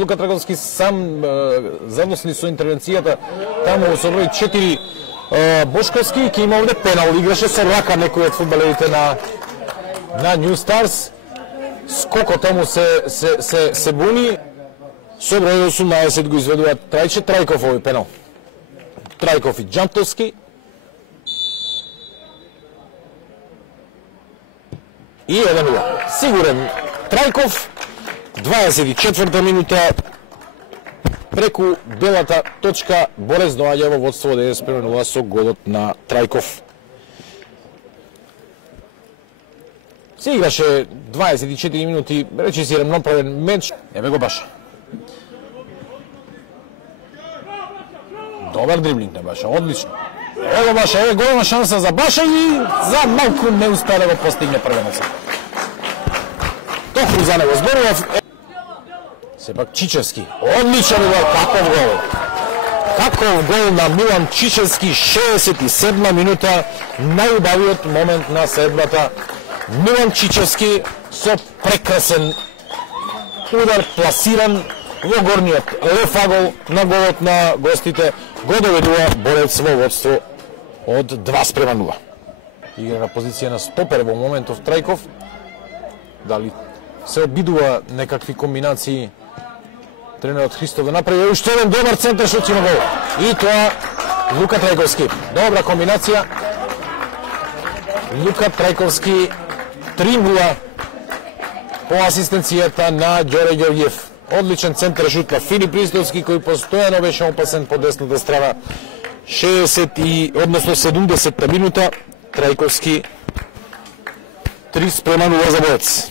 Лука Трајковски сам задосли со интервенцијата таму со број 4 Бошковски, ќе има овде пенал, играше со рака некој од фудбалерите на New Stars. Скоко таму се буни. Со број 18 го изведува Трајче Трајков овој пенал. Трајков и Джантовски. И 1-0. Сигурен Трајков. 24-та минута. Преку белата точка Борец доаѓа во водство 9-0 со голот на Трајков. Се играше 24 минути, речисиран направен меч. Еве го Баша. Добар дриблинг на Баша, одлично. Еве го Баша, еве голема шанса за Баша и за малку не успеа да го постигне првенецот. Токму за него зборував. Сепак Чичевски, одличен гол, каков гол! Каков гол на Милан Чичевски, 67 минута, најубавиот момент на седмата. Милан Чичевски со прекрасен удар пласиран во горниот лев агол на голот на гостите, го доведува Борец во водство од 2-0. Игра на позиција на стопер во моментов Трајков. Дали се обидува некакви комбинации тренерот Христов да направи уште еден добар центар шут на гол. И тоа Лука Трајковски. Добра комбинација. Лука Трајковски 3-0 по асистенцијата на Ѓоре Ѓорѓиев. Одличен центар шут на Филип Ристовски кој постојано беше опасен по десната страна. 70-та минута. Трајковски 3-0 за Борец.